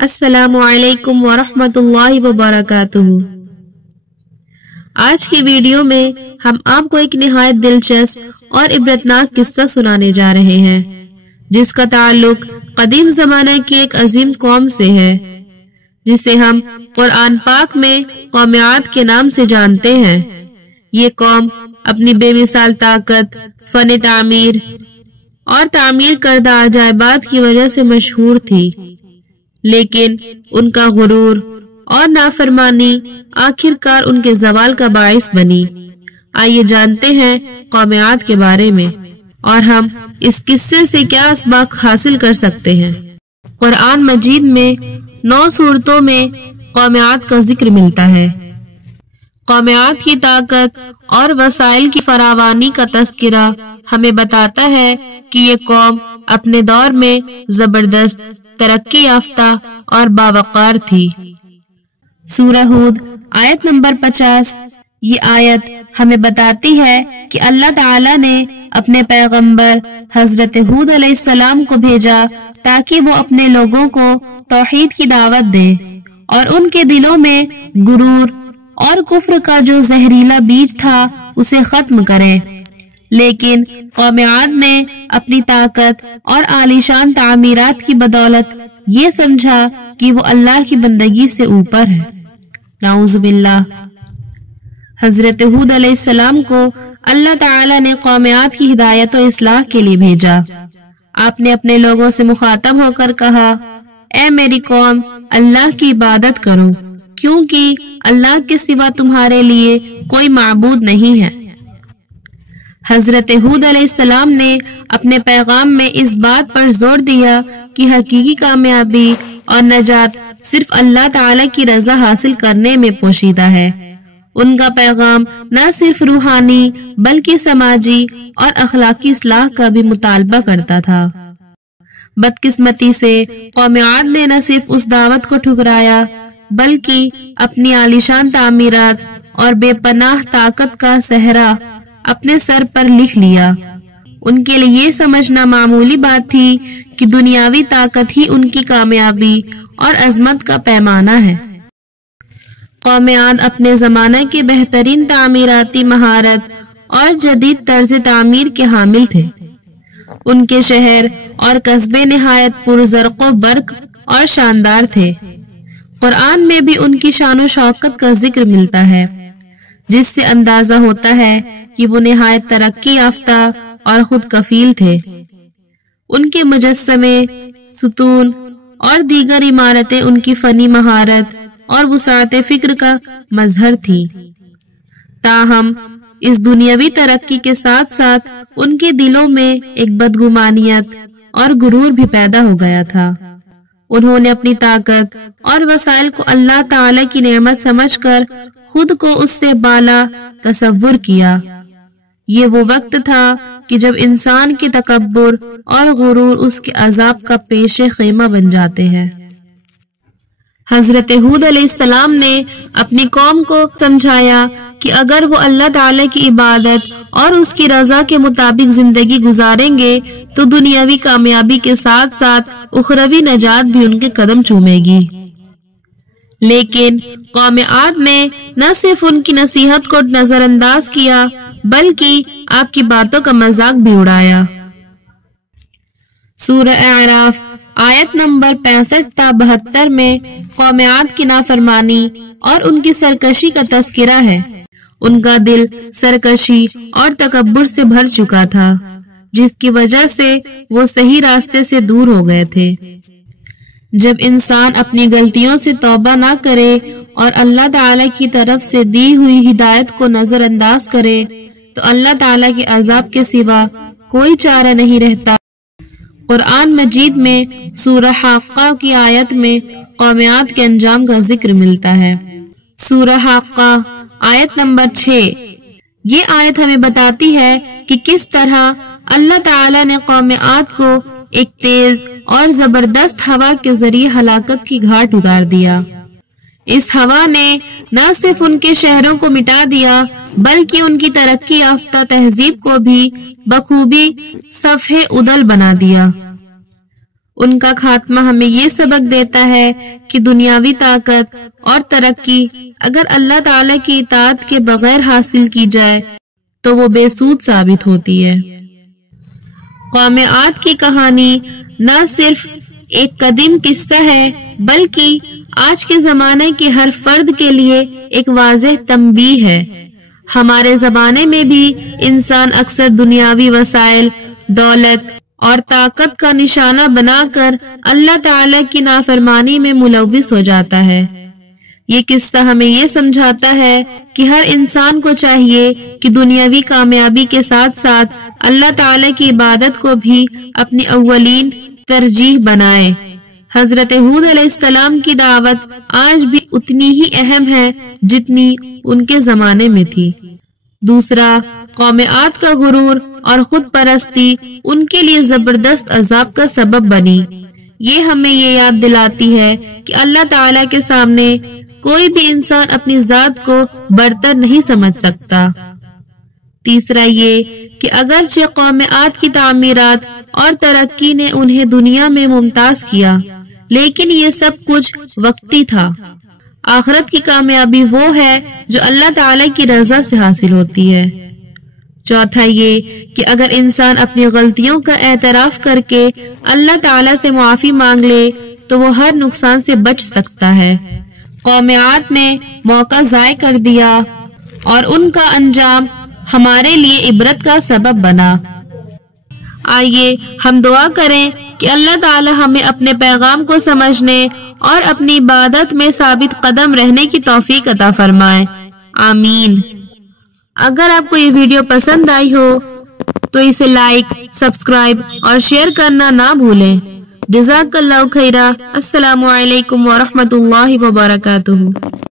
السلام علیکم ورحمۃ اللہ وبرکاتہ۔ آج کی ویڈیو میں ہم آپ کو ایک نہایت دلچسپ اور عبرتناک قصہ سنانے جا رہے ہیں جس کا تعلق قدیم زمانے کی ایک عظیم قوم سے ہے جسے ہم قرآن پاک میں قوم عاد کے نام سے جانتے ہیں۔ یہ قوم اپنی بے مثال طاقت، فن تعمیر اور تعمیر کردہ عجائبات کی وجہ سے مشہور تھی، لیکن ان کا غرور اور نافرمانی آخر کار ان کے زوال کا باعث بنی۔ آئیے جانتے ہیں قوم عاد کے بارے میں اور ہم اس قصے سے کیا اسباق حاصل کر سکتے ہیں۔ قرآن مجید میں 9 سورتوں میں قوم عاد کا ذکر ملتا ہے۔ قوم عاد کی طاقت اور وسائل کی فراوانی کا تذکرہ ہمیں بتاتا ہے کہ یہ قوم اپنے دور میں زبردست، ترقی یافتہ اور باوقار تھی۔ سورہ ہود آیت نمبر 50۔ یہ آیت ہمیں بتاتی ہے کہ اللہ تعالیٰ نے اپنے پیغمبر حضرت ہود علیہ السلام کو بھیجا تاکہ وہ اپنے لوگوں کو توحید کی دعوت دے اور ان کے دلوں میں غرور اور کفر کا جو زہریلا بیج تھا اسے ختم کرے۔ لیکن قوم عاد نے اپنی طاقت اور عالیشان تعمیرات کی بدولت یہ سمجھا کہ وہ اللہ کی بندگی سے اوپر ہے۔ نعوذ باللہ۔ حضرت ہود علیہ السلام کو اللہ تعالیٰ نے قوم عاد کی ہدایت و اصلاح کے لیے بھیجا۔ آپ نے اپنے لوگوں سے مخاطب ہو کر کہا، اے میری قوم، اللہ کی عبادت کرو کیونکہ اللہ کے سوا تمہارے لیے کوئی معبود نہیں ہے۔ حضرت ہود علیہ السلام نے اپنے پیغام میں اس بات پر زور دیا کہ حقیقی کامیابی اور نجات صرف اللہ تعالی کی رضا حاصل کرنے میں پوشیدہ ہے۔ ان کا پیغام نہ صرف روحانی بلکہ سماجی اور اخلاقی اصلاح کا بھی مطالبہ کرتا تھا۔ بدقسمتی سے قوم عاد نے نہ صرف اس دعوت کو ٹھکرایا بلکہ اپنی عالیشان تعمیرات اور بے پناہ طاقت کا صحرا اپنے سر پر لکھ لیا۔ ان کے لیے یہ سمجھنا معمولی بات تھی کہ دنیاوی طاقت ہی ان کی کامیابی اور عظمت کا پیمانہ ہے۔ قوم عاد اپنے زمانے کی بہترین تعمیراتی مہارت اور جدید طرز تعمیر کے حامل تھے۔ ان کے شہر اور قصبے نہایت پرزرق و برق اور شاندار تھے۔ قرآن میں بھی ان کی شان و شوکت کا ذکر ملتا ہے، جس سے اندازہ ہوتا ہے کہ وہ نہایت ترقی یافتہ اور خود کفیل تھے۔ ان کے مجسمے، ستون اور دیگر عمارتیں ان کی فنی مہارت اور وسعت فکر کا مظہر تھی۔ تاہم اس دنیاوی ترقی کے ساتھ ساتھ ان کے دلوں میں ایک بدگمانیت اور غرور بھی پیدا ہو گیا تھا۔ انہوں نے اپنی طاقت اور وسائل کو اللہ تعالی کی نعمت سمجھ کر خود کو اس سے بالا تصور کیا۔ یہ وہ وقت تھا کہ جب انسان کی تکبر اور غرور اس کے عذاب کا پیش خیمہ بن جاتے ہیں۔ حضرت ہود علیہ السلام نے اپنی قوم کو سمجھایا کہ اگر وہ اللہ تعالی کی عبادت اور اس کی رضا کے مطابق زندگی گزاریں گے تو دنیاوی کامیابی کے ساتھ ساتھ اخروی نجات بھی ان کے قدم چومے گی۔ لیکن قوم عاد نے نہ صرف ان کی نصیحت کو نظر انداز کیا بلکہ آپ کی باتوں کا مذاق بھی اڑایا۔ سورہ اعراف آیت نمبر 65 تا 72 میں قوم عاد کی نافرمانی اور ان کی سرکشی کا تذکرہ ہے۔ ان کا دل سرکشی اور تکبر سے بھر چکا تھا، جس کی وجہ سے وہ صحیح راستے سے دور ہو گئے تھے۔ جب انسان اپنی غلطیوں سے توبہ نہ کرے اور اللہ تعالی کی طرف سے دی ہوئی ہدایت کو نظر انداز کرے تو اللہ تعالی کے عذاب کے سوا کوئی چارہ نہیں رہتا۔ قرآن مجید میں سورہ حاقہ کی آیت میں قوم عاد کے انجام کا ذکر ملتا ہے۔ سورہ حاقہ آیت نمبر 6۔ یہ آیت ہمیں بتاتی ہے کہ کس طرح اللہ تعالی نے قوم عاد کو ایک تیز اور زبردست ہوا کے ذریعے ہلاکت کی گھاٹ اتار دیا۔ اس ہوا نے نہ صرف ان کے شہروں کو مٹا دیا بلکہ ان کی ترقی یافتہ تہذیب کو بھی بخوبی صفحے ادل بنا دیا۔ ان کا خاتمہ ہمیں یہ سبق دیتا ہے کہ دنیاوی طاقت اور ترقی اگر اللہ تعالیٰ کی اطاعت کے بغیر حاصل کی جائے تو وہ بے سود ثابت ہوتی ہے۔ قوم عاد کی کہانی نہ صرف ایک قدیم قصہ ہے بلکہ آج کے زمانے کے ہر فرد کے لیے ایک واضح تنبیہ ہے۔ ہمارے زمانے میں بھی انسان اکثر دنیاوی وسائل، دولت اور طاقت کا نشانہ بنا کر اللہ تعالیٰ کی نافرمانی میں ملوث ہو جاتا ہے۔ یہ قصہ ہمیں یہ سمجھاتا ہے کہ ہر انسان کو چاہیے کہ دنیاوی کامیابی کے ساتھ ساتھ اللہ تعالیٰ کی عبادت کو بھی اپنی اولین ترجیح بنائے۔ حضرت ہود علیہ السلام کی دعوت آج بھی اتنی ہی اہم ہے جتنی ان کے زمانے میں تھی۔ دوسرا، قوم عاد کا غرور اور خود پرستی ان کے لیے زبردست عذاب کا سبب بنی۔ یہ ہمیں یہ یاد دلاتی ہے کہ اللہ تعالیٰ کے سامنے کوئی بھی انسان اپنی ذات کو برتر نہیں سمجھ سکتا۔ تیسرا یہ کہ اگرچہ قوم عاد کی تعمیرات اور ترقی نے انہیں دنیا میں ممتاز کیا، لیکن یہ سب کچھ وقتی تھا۔ آخرت کی کامیابی وہ ہے جو اللہ تعالیٰ کی رضا سے حاصل ہوتی ہے۔ چوتھا یہ کہ اگر انسان اپنی غلطیوں کا اعتراف کر کے اللہ تعالیٰ سے معافی مانگ لے تو وہ ہر نقصان سے بچ سکتا ہے۔ قوم عاد نے موقع ضائع کر دیا اور ان کا انجام ہمارے لیے عبرت کا سبب بنا۔ آئیے ہم دعا کریں کہ اللہ تعالی ہمیں اپنے پیغام کو سمجھنے اور اپنی عبادت میں ثابت قدم رہنے کی توفیق عطا فرمائے، آمین۔ اگر آپ کو یہ ویڈیو پسند آئی ہو تو اسے لائک، سبسکرائب اور شیئر کرنا نہ بھولیں۔ جزاک اللہ خیرہ۔ السلام علیکم ورحمۃ اللہ وبرکاتہ۔